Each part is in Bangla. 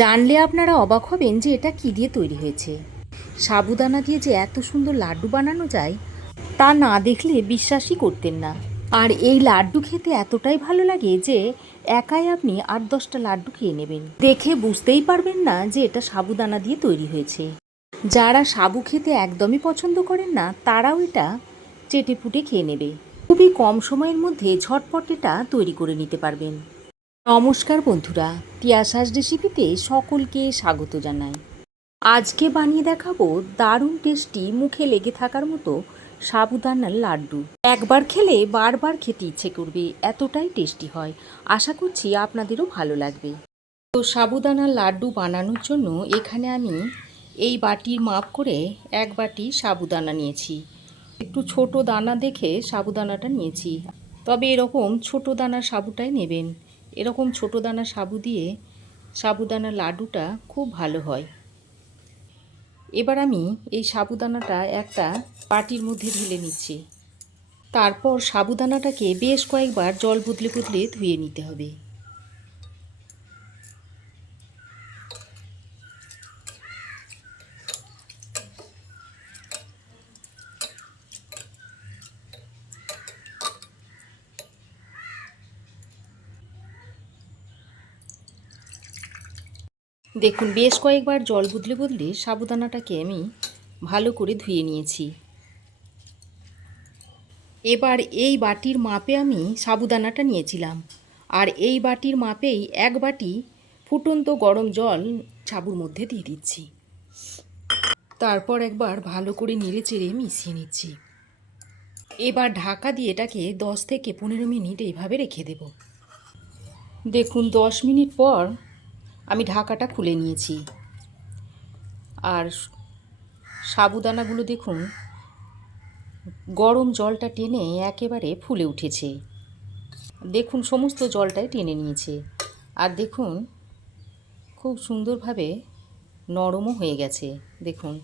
জানলে আপনারা অবাক হবেন যে এটা কী দিয়ে তৈরি হয়েছে। সাবুদানা দিয়ে যে এত সুন্দর লাড্ডু বানানো যায়, তা না দেখলে বিশ্বাসই করতেন না। আর এই লাড্ডু খেতে এতটাই ভালো লাগে যে একাই আপনি আট দশটা লাড্ডু খেয়ে নেবেন। দেখে বুঝতেই পারবেন না যে এটা সাবুদানা দিয়ে তৈরি হয়েছে। যারা সাবু খেতে একদমই পছন্দ করেন না, তারাও এটা চেটে পুটে খেয়ে নেবে। খুবই কম সময়ের মধ্যে ঝটপট এটা তৈরি করে নিতে পারবেন। নমস্কার বন্ধুরা তিয়াশাস রেসিপিতে সকলকে স্বাগত জানাই। আজকে বানিয়ে দেখাবো দারুণ টেস্টি মুখে লেগে থাকার মতো সাবুদানার লাড্ডু। একবার খেলে বারবার খেতে ইচ্ছে করবে, এতটাই টেস্টি হয়। আশা করছি আপনাদেরও ভালো লাগবে। তো সাবুদানার লাড্ডু বানানোর জন্য এখানে আমি এই বাটির মাপ করে এক বাটি সাবুদানা নিয়েছি। একটু ছোট দানা দেখে সাবুদানাটা নিয়েছি। তবে এরকম ছোট দানার সাবুটাই নেবেন। এরকম ছোটো দানা সাবু দিয়ে সাবুদানা লাডুটা খুব ভালো হয়। এবার আমি এই সাবুদানাটা একটা পাটির মধ্যে ঢেলে নিচ্ছি। তারপর সাবুদানাটাকে বেশ কয়েকবার জল বদলে বদলে ধুয়ে নিতে হবে। দেখুন, বেশ কয়েকবার জল বদলে বদলে সাবুদানাটাকে আমি ভালো করে ধুয়ে নিয়েছি। এবার এই বাটির মাপে আমি সাবুদানাটা নিয়েছিলাম। আর এই বাটির মাপেই এক বাটি ফুটন্ত গরম জল সাবুর মধ্যে দিয়ে দিচ্ছি। তারপর একবার ভালো করে নেড়ে চেড়ে মিশিয়ে নিচ্ছি। এবার ঢাকা দিয়ে এটাকে দশ থেকে পনেরো মিনিট এইভাবে রেখে দেব। দেখুন, দশ মিনিট পর আমি ঢাকাটা খুলে নিয়েছি। আর সাবুদানাগুলো দেখুন, গরম জলটা টেনে একেবারে ফুলে উঠেছে। দেখুন, সমস্ত জলটাই টেনে নিয়েছে। আর দেখুন, খুব সুন্দরভাবে নরমও হয়ে গেছে, দেখুন।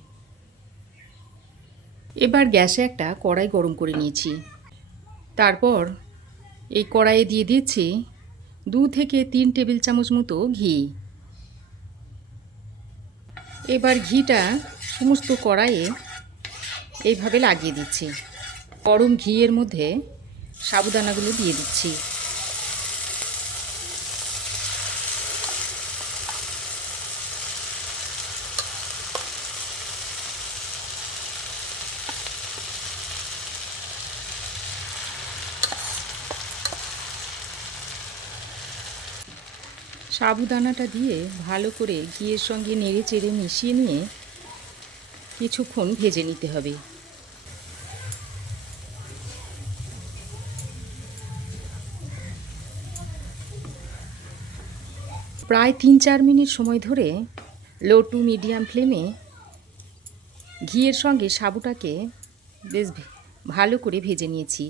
এবার গ্যাসে একটা কড়াই গরম করে নিয়েছি। তারপর এই কড়াইয়ে দিয়ে দিচ্ছি দু থেকে তিন টেবিল চামচ মতো ঘি। এবার ঘিটা সমস্ত কড়াইয়ে এইভাবে লাগিয়ে দিচ্ছি। গরম ঘিয়ের মধ্যে সাবুদানাগুলো দিয়ে দিচ্ছি। সাবুদানাটা দিয়ে ভালো করে ঘিয়ের সঙ্গে নেড়ে চেড়ে মিশিয়ে নিয়ে কিছুক্ষণ ভেজে নিতে হবে। প্রায় তিন চার মিনিট সময় ধরে লো টু মিডিয়াম ফ্লেমে ঘিয়ের সঙ্গে সাবুটাকে বেশ ভালো করে ভেজে নিয়েছি।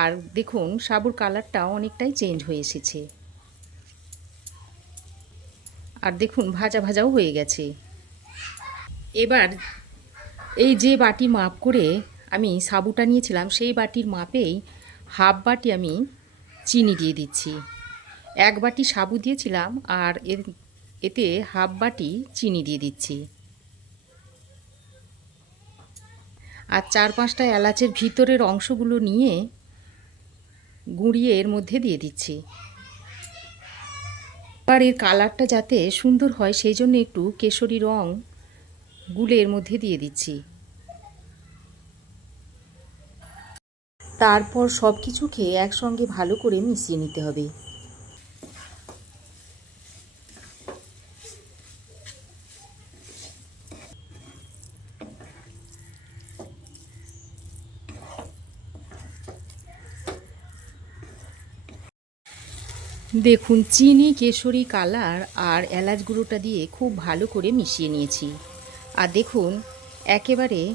আর দেখুন, সাবুর কালারটা অনেকটাই চেঞ্জ হয়ে এসেছে। আর দেখুন, ভাজা ভাজাও হয়ে গেছে। এবার এই যে বাটি মাপ করে আমি সাবুটা নিয়েছিলাম, সেই বাটির মাপেই হাফ বাটি আমি চিনি দিয়ে দিচ্ছি। এক বাটি সাবু দিয়েছিলাম আর এতে হাফ বাটি চিনি দিয়ে দিচ্ছি। আর চার পাঁচটা এলাচের ভিতরের অংশগুলো নিয়ে গুঁড়িয়ে এর মধ্যে দিয়ে দিচ্ছি। আর এর কালারটা যাতে সুন্দর হয়, সেই জন্য একটু কেশরি রং গুলের মধ্যে দিয়ে দিচ্ছি। তারপর সব কিছুকে একসঙ্গে ভালো করে মিশিয়ে নিতে হবে। দেখুন, চিনি, কেশরি, কালার আর এলাচ গুঁড়োটা দিয়ে খুব ভালো করে মিশিয়ে নিয়েছি। আর দেখুন, একেবারে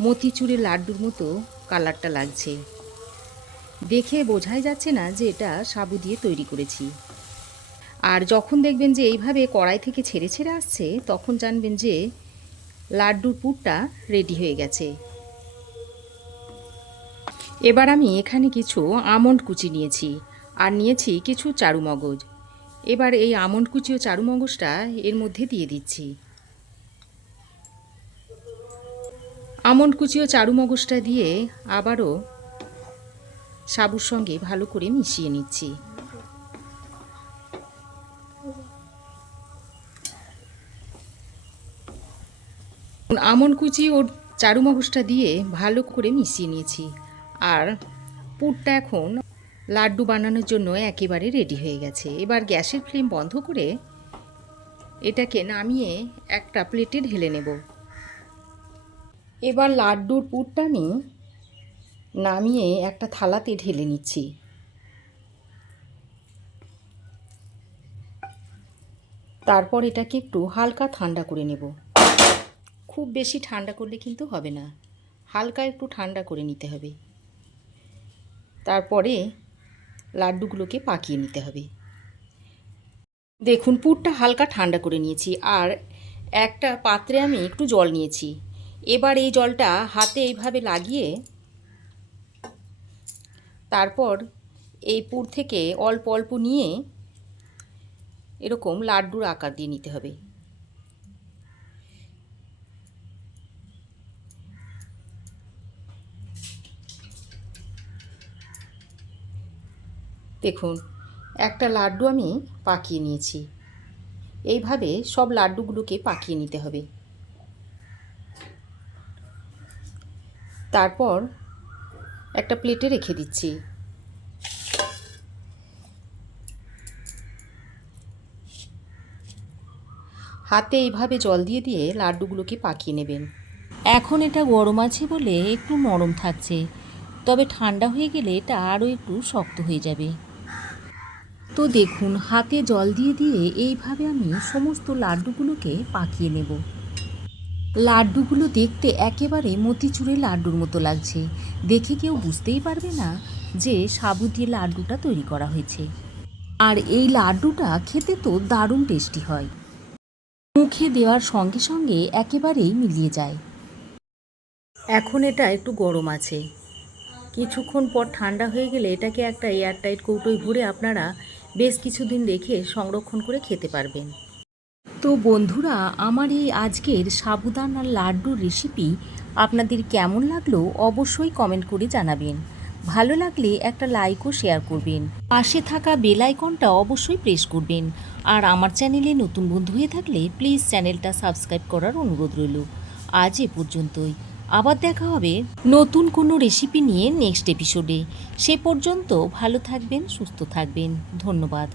মতিচুরের লাড্ডুর মতো কালারটা লাগছে। দেখে বোঝাই যাচ্ছে না যে এটা সাবু দিয়ে তৈরি করেছি। আর যখন দেখবেন যে এইভাবে কড়াই থেকে ছেড়ে ছেড়ে আসছে, তখন জানবেন যে লাড্ডুর পুরটা রেডি হয়ে গেছে। এবার আমি এখানে কিছু আমন্ড কুচি নিয়েছি। আর নিয়েছি কিছু চারু মগজ এবার এই আমন্ড কুচি ও চারু মগজটা এর মধ্যে দিয়ে দিচ্ছি। আমন্ড কুচি ও চারু মগজটা দিয়ে আবারও সাবুর সঙ্গে ভালো করে মিশিয়ে নিচ্ছি। আমন্ড কুচি ও চারু মগজটা দিয়ে ভালো করে মিশিয়ে নিয়েছি। আর পুরটা এখন লাড্ডু বানানোর জন্য একেবারে রেডি হয়ে গেছে। এবার গ্যাসের ফ্লেম বন্ধ করে এটাকে নামিয়ে একটা প্লেটে ঢেলে নেব। এবার লাড্ডুর পুরটা আমি নামিয়ে একটা থালাতে ঢেলে নিচ্ছি। তারপর এটাকে একটু হালকা ঠান্ডা করে নেব। খুব বেশি ঠান্ডা করলে কিন্তু হবে না। হালকা একটু ঠান্ডা করে নিতে হবে। তারপরে লাড্ডুগুলোকে পাকিয়ে নিতে হবে। দেখুন, পুরটা হালকা ঠান্ডা করে নিয়েছি আর একটা পাত্রে আমি একটু জল নিয়েছি। এবার এই জলটা হাতে এইভাবে লাগিয়ে তারপর এই পুর থেকে অল্প অল্প নিয়ে এরকম লাড্ডুর আকার দিয়ে নিতে হবে। দেখুন, একটা লাড্ডু আমি পাকিয়ে নিয়েছি। এইভাবে সব লাড্ডুগুলোকে পাকিয়ে নিতে হবে। তারপর একটা প্লেটে রেখে দিচ্ছি। হাতে এইভাবে জল দিয়ে দিয়ে লাড্ডুগুলোকে পাকিয়ে নেবেন। এখন এটা গরম আছে বলে একটু নরম থাকছে, তবে ঠান্ডা হয়ে গেলে এটা আরও একটু শক্ত হয়ে যাবে। তো দেখুন, হাতে জল দিয়ে দিয়ে এইভাবে আমি সমস্ত লাড্ডুগুলোকে পাকিয়ে নেব। লাড্ডুগুলো দেখতে একেবারে মতিচুরের লাড্ডুর মতো লাগছে। দেখে কেউ বুঝতেই পারবে না যে সাবু দিয়ে লাড্ডুটা তৈরি করা হয়েছে। আর এই লাড্ডুটা খেতে তো দারুণ টেস্টি হয়। মুখে দেওয়ার সঙ্গে সঙ্গে একেবারেই মিলিয়ে যায়। এখন এটা একটু গরম আছে। কিছুক্ষণ পর ঠান্ডা হয়ে গেলে এটাকে একটা এয়ারটাইট কৌটোয় ভরে আপনারা বেশ কিছুদিন রেখে সংরক্ষণ করে খেতে পারবেন। তো বন্ধুরা, আমার এই আজকের সাবুদানার লাড্ডুর রেসিপি আপনাদের কেমন লাগল অবশ্যই কমেন্ট করে জানাবেন। ভালো লাগলে একটা লাইকও শেয়ার করবেন। পাশে থাকা বেল আইকনটা অবশ্যই প্রেস করবেন। আর আমার চ্যানেলে নতুন বন্ধু হয়ে থাকলে প্লিজ চ্যানেলটা সাবস্ক্রাইব করার অনুরোধ রইল। আজ এ পর্যন্তই। আবার দেখা হবে নতুন কোনো রেসিপি নিয়ে নেক্সট এপিসোডে সে পর্যন্ত ভালো থাকবেন, সুস্থ থাকবেন। ধন্যবাদ।